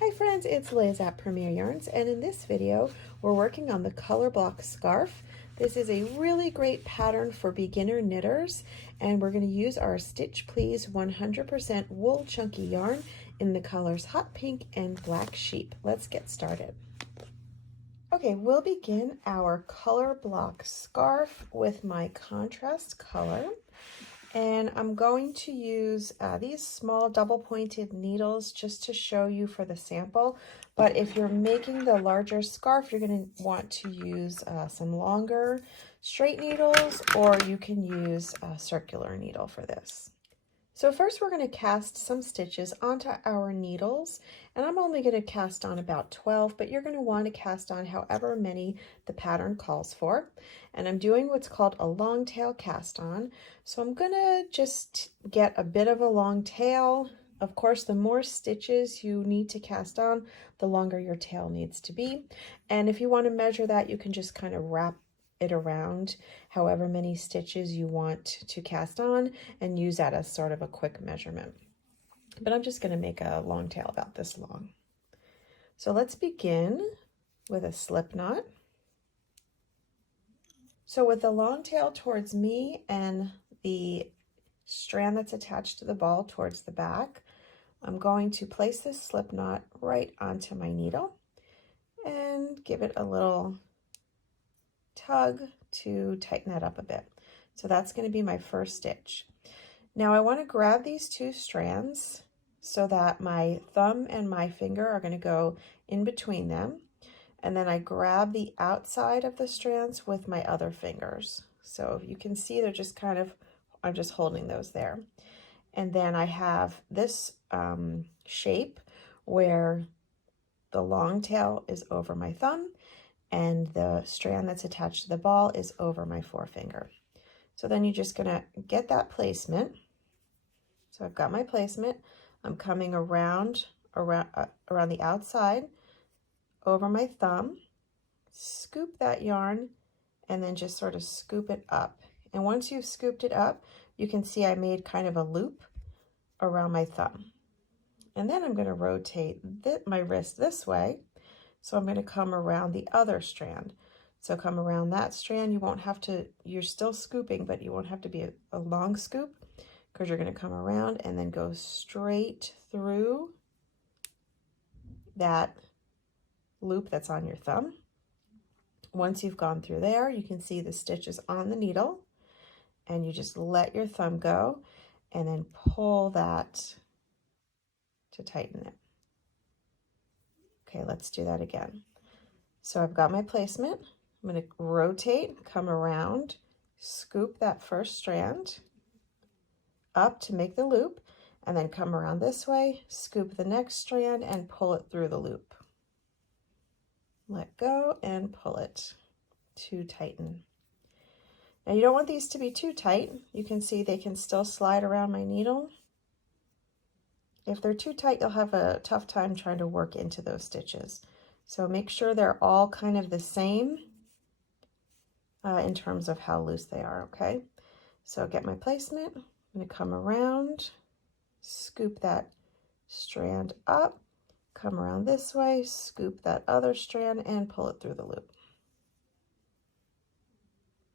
Hi friends, it's Liz at Premier Yarns, and in this video we're working on the Colorblock Scarf. This is a really great pattern for beginner knitters, and we're going to use our Stitch Please 100% wool chunky yarn in the colors hot pink and black sheep. Let's get started. Okay, we'll begin our Colorblock Scarf with my contrast color. And I'm going to use these small double pointed needles just to show you for the sample. But if you're making the larger scarf, you're going to want to use some longer straight needles, or you can use a circular needle for this. So first we're going to cast some stitches onto our needles, and I'm only going to cast on about 12, but you're going to want to cast on however many the pattern calls for. And I'm doing what's called a long tail cast on. So I'm going to just get a bit of a long tail. Of course, the more stitches you need to cast on, the longer your tail needs to be. And if you want to measure that, you can just kind of wrap it around however many stitches you want to cast on and use that as sort of a quick measurement. But I'm just going to make a long tail about this long. So let's begin with a slip knot. So with the long tail towards me and the strand that's attached to the ball towards the back, I'm going to place this slip knot right onto my needle and give it a little tug to tighten that up a bit. So that's going to be my first stitch. Now I want to grab these two strands so that my thumb and my finger are going to go in between them, and then I grab the outside of the strands with my other fingers. So you can see they're just kind of, I'm just holding those there. And then I have this shape where the long tail is over my thumb and the strand that's attached to the ball is over my forefinger. So then you're just gonna get that placement. So I've got my placement. I'm coming around the outside over my thumb, scoop that yarn, and then just sort of scoop it up. And once you've scooped it up, you can see I made kind of a loop around my thumb. And then I'm going to rotate my wrist this way. So I'm going to come around the other strand. So come around that strand. You won't have to, you're still scooping, but you won't have to be a long scoop, because you're going to come around and then go straight through that loop that's on your thumb. Once you've gone through there, you can see the stitches on the needle, and you just let your thumb go and then pull that to tighten it. Okay, let's do that again. So I've got my placement. I'm going to rotate, come around, scoop that first strand up to make the loop, and then come around this way, scoop the next strand and pull it through the loop. Let go and pull it to tighten. Now you don't want these to be too tight. You can see they can still slide around my needle. If they're too tight, you'll have a tough time trying to work into those stitches. So make sure they're all kind of the same in terms of how loose they are, okay? So get my placement. I'm going to come around, scoop that strand up, come around this way, scoop that other strand, and pull it through the loop.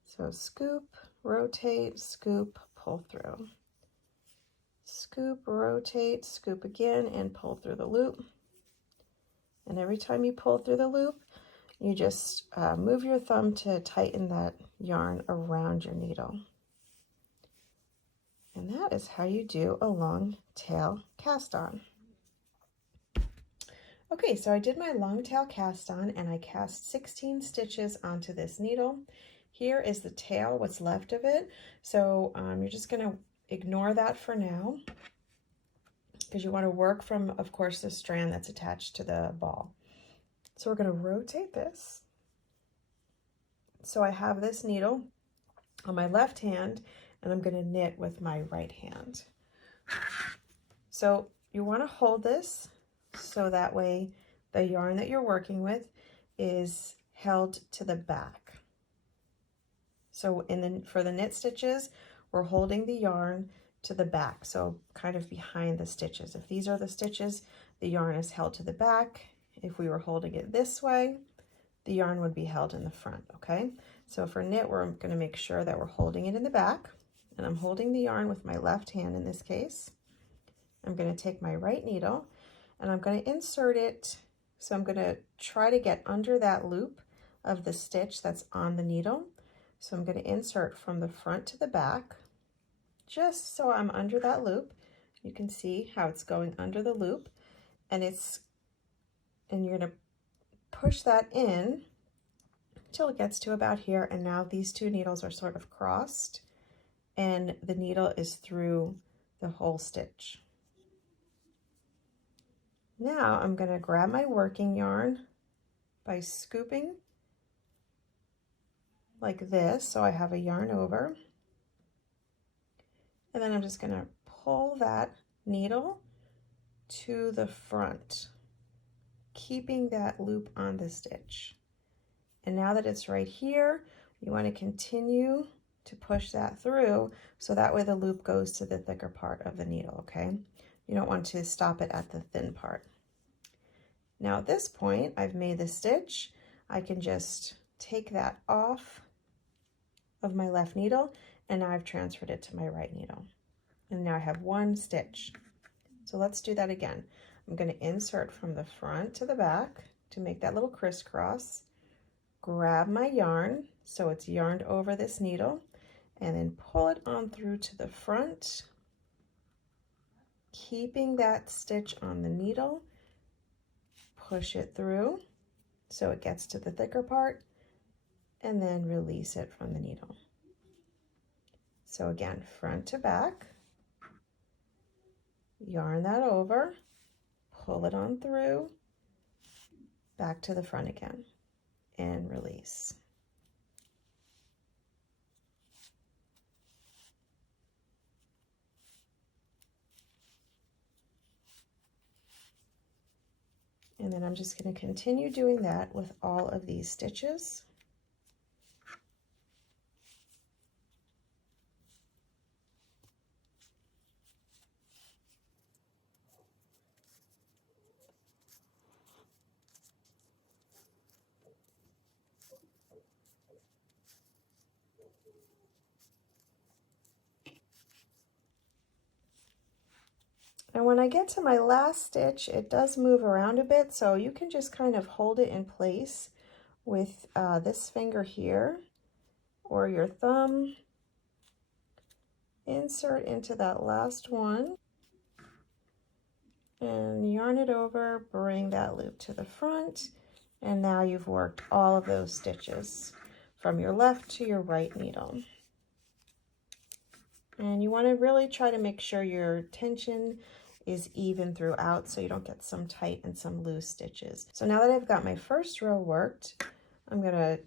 So scoop, rotate, scoop, pull through. Scoop, rotate, scoop again, and pull through the loop. And every time you pull through the loop, you just move your thumb to tighten that yarn around your needle. And that is how you do a long tail cast on. Okay, so I did my long tail cast on, and I cast 16 stitches onto this needle. Here is the tail, what's left of it. So you're just going to ignore that for now, because you want to work from, of course, the strand that's attached to the ball. So we're going to rotate this. So I have this needle on my left hand, and I'm going to knit with my right hand. So you want to hold this so that way the yarn that you're working with is held to the back. So for the knit stitches, we're holding the yarn to the back, so kind of behind the stitches. If these are the stitches, the yarn is held to the back. If we were holding it this way, the yarn would be held in the front, okay? So for knit, we're going to make sure that we're holding it in the back, and I'm holding the yarn with my left hand in this case. I'm going to take my right needle and I'm going to insert it. So I'm going to try to get under that loop of the stitch that's on the needle. So I'm going to insert from the front to the back, just so I'm under that loop. You can see how it's going under the loop, and you're going to push that in till it gets to about here, and now these two needles are sort of crossed and the needle is through the whole stitch. Now I'm going to grab my working yarn by scooping like this, so I have a yarn over, and then I'm just going to pull that needle to the front, keeping that loop on the stitch. And now that it's right here, you want to continue to push that through, so that way the loop goes to the thicker part of the needle, okay? You don't want to stop it at the thin part. Now at this point, I've made the stitch. I can just take that off of my left needle, and now I've transferred it to my right needle. And now I have one stitch. So let's do that again. I'm going to insert from the front to the back to make that little crisscross, grab my yarn so it's yarned over this needle, and then pull it on through to the front, keeping that stitch on the needle, push it through so it gets to the thicker part, and then release it from the needle. So again, front to back, yarn that over, pull it on through, back to the front again, and release. And then I'm just going to continue doing that with all of these stitches. And when I get to my last stitch, it does move around a bit, so you can just kind of hold it in place with this finger here or your thumb. Insert into that last one and yarn it over, bring that loop to the front, and now you've worked all of those stitches from your left to your right needle. And you want to really try to make sure your tension is even throughout so you don't get some tight and some loose stitches. So now that I've got my first row worked, I'm going to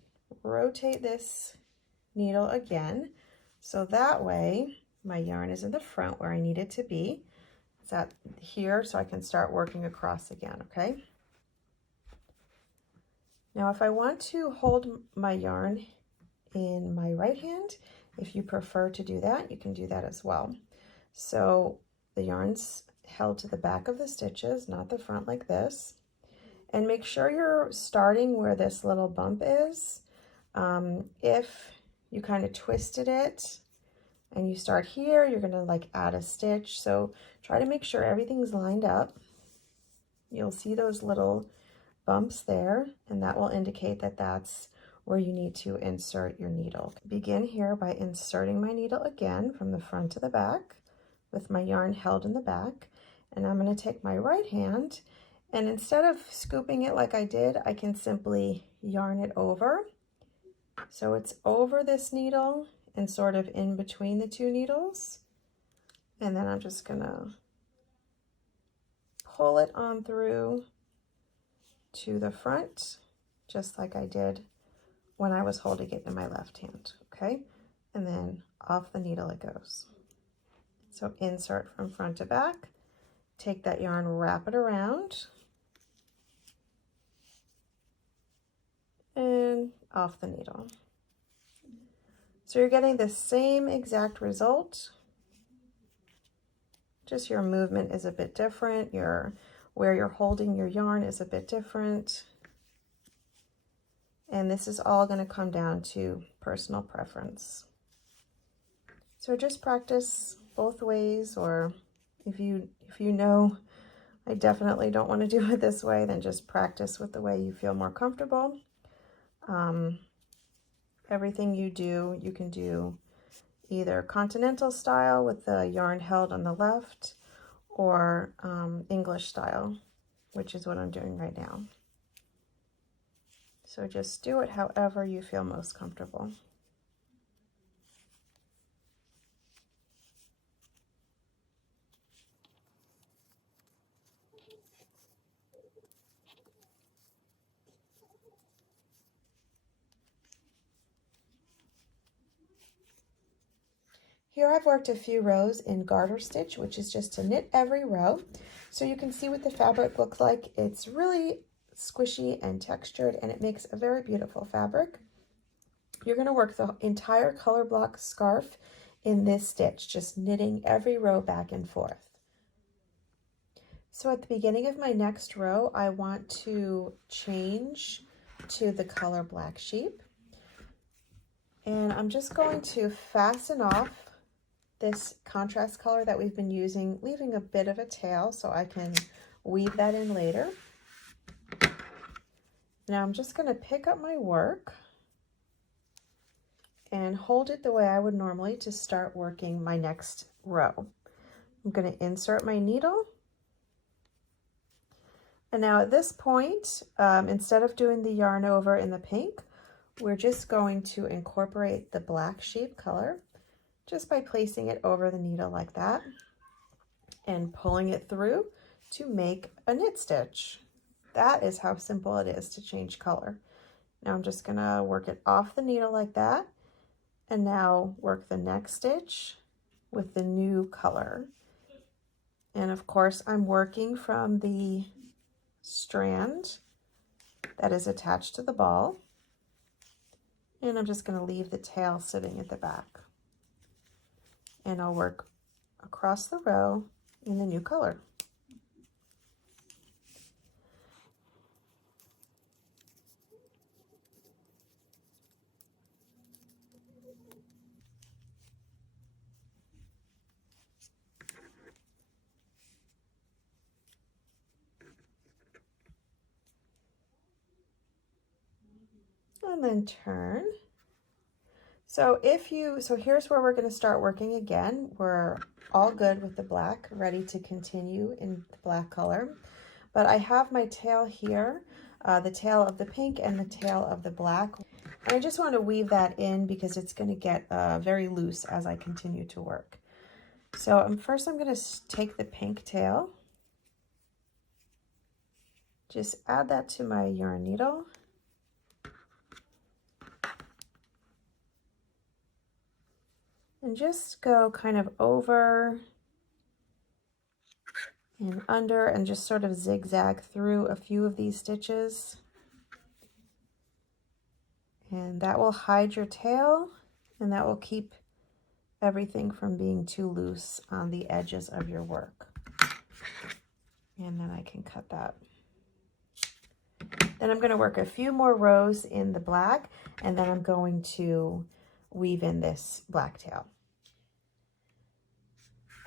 rotate this needle again, so that way my yarn is in the front where I need it to be. It's at here, so I can start working across again, okay? Now if I want to hold my yarn in my right hand, if you prefer to do that, you can do that as well. So the yarn's held to the back of the stitches, not the front like this. And make sure you're starting where this little bump is. If you kind of twisted it and you start here, you're going to like add a stitch. So try to make sure everything's lined up. You'll see those little bumps there, and that will indicate that that's where you need to insert your needle. Begin here by inserting my needle again from the front to the back with my yarn held in the back. And I'm going to take my right hand, and instead of scooping it like I did, I can simply yarn it over. So it's over this needle and sort of in between the two needles. And then I'm just going to pull it on through to the front, just like I did when I was holding it in my left hand, okay? And then off the needle it goes. So insert from front to back, take that yarn, wrap it around, and off the needle. So you're getting the same exact result Just your movement is a bit different. Where you're holding your yarn is a bit different. And this is all going to come down to personal preference. So just practice both ways, or if you know, I definitely don't want to do it this way, then just practice with the way you feel more comfortable. Everything you do, you can do either continental style with the yarn held on the left, or English style, which is what I'm doing right now. So just do it however you feel most comfortable. Here I've worked a few rows in garter stitch, which is just to knit every row. So you can see what the fabric looks like. It's really squishy and textured, and it makes a very beautiful fabric. You're going to work the entire Colorblock Scarf in this stitch, just knitting every row back and forth. So at the beginning of my next row, I want to change to the color Black Sheep. And I'm just going to fasten off this contrast color that we've been using, leaving a bit of a tail so I can weave that in later. Now I'm just going to pick up my work and hold it the way I would normally to start working my next row. I'm going to insert my needle. And now at this point, instead of doing the yarn over in the pink, we're just going to incorporate the Black Sheep color just by placing it over the needle like that and pulling it through to make a knit stitch. That is how simple it is to change color. Now I'm just going to work it off the needle like that, and now work the next stitch with the new color. And of course I'm working from the strand that is attached to the ball, and I'm just going to leave the tail sitting at the back. And I'll work across the row in the new color. And then turn. So here's where we're going to start working again. We're all good with the black, ready to continue in the black color. But I have my tail here, the tail of the pink and the tail of the black. And I just want to weave that in because it's going to get very loose as I continue to work. So first I'm going to take the pink tail, just add that to my yarn needle. And just go kind of over and under and just sort of zigzag through a few of these stitches. And that will hide your tail, and that will keep everything from being too loose on the edges of your work. And then I can cut that. Then I'm going to work a few more rows in the black, and then I'm going to weave in this black tail.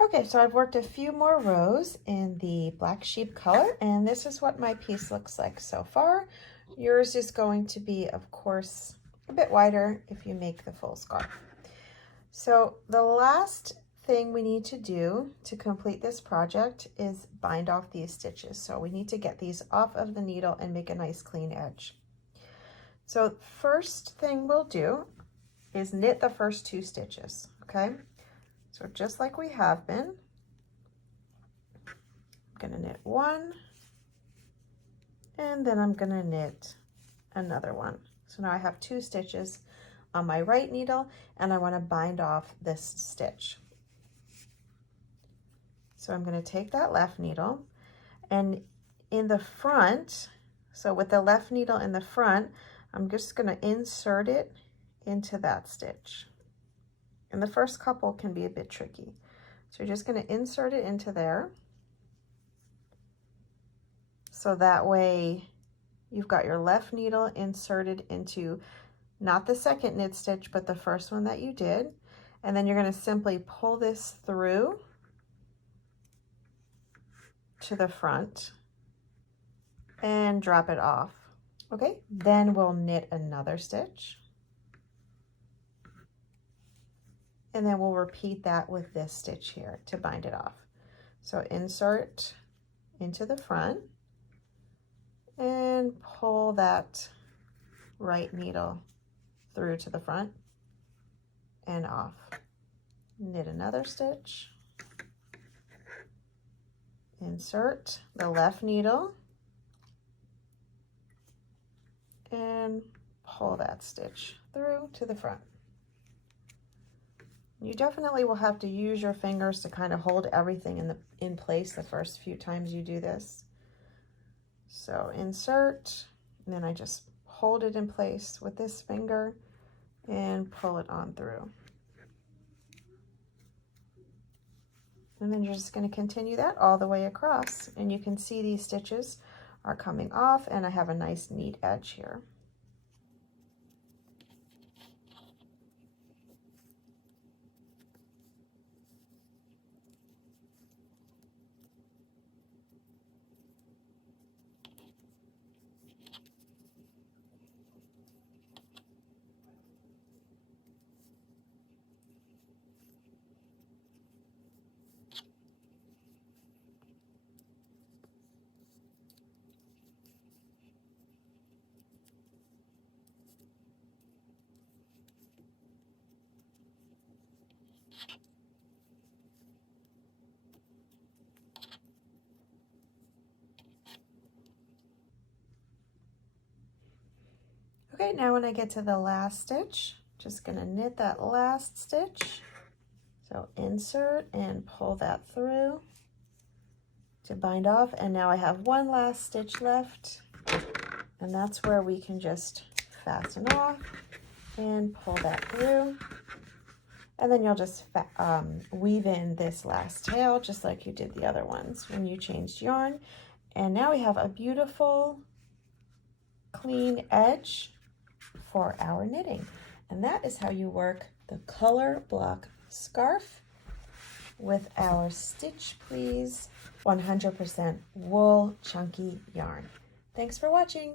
Okay, so I've worked a few more rows in the Black Sheep color, and this is what my piece looks like so far. Yours is going to be, of course, a bit wider if you make the full scarf. So the last thing we need to do to complete this project is bind off these stitches. So we need to get these off of the needle and make a nice clean edge. So first thing we'll do is knit the first 2 stitches, okay? So just like we have been, I'm going to knit 1, and then I'm going to knit another one. So now I have 2 stitches on my right needle, and I want to bind off this stitch. So I'm going to take that left needle, and in the front, so with the left needle in the front, I'm just going to insert it into that stitch. And the first couple can be a bit tricky. So you're just going to insert it into there. So that way you've got your left needle inserted into not the second knit stitch, but the first one that you did. And then you're going to simply pull this through to the front and drop it off. Okay, then we'll knit another stitch. And then we'll repeat that with this stitch here to bind it off. So insert into the front and pull that right needle through to the front and off. Knit another stitch, insert the left needle and pull that stitch through to the front. You definitely will have to use your fingers to kind of hold everything in place the first few times you do this. So insert, and then I just hold it in place with this finger and pull it on through. And then you're just going to continue that all the way across, and you can see these stitches are coming off, and I have a nice neat edge here. Okay, now when I get to the last stitch, just gonna knit that last stitch. So insert and pull that through to bind off. And now I have one last stitch left, and that's where we can just fasten off and pull that through. And then you'll just weave in this last tail just like you did the other ones when you changed yarn. And now we have a beautiful clean edge for our knitting. And that is how you work the Colorblock Scarf with our Stitch Please 100% wool chunky yarn. Thanks for watching.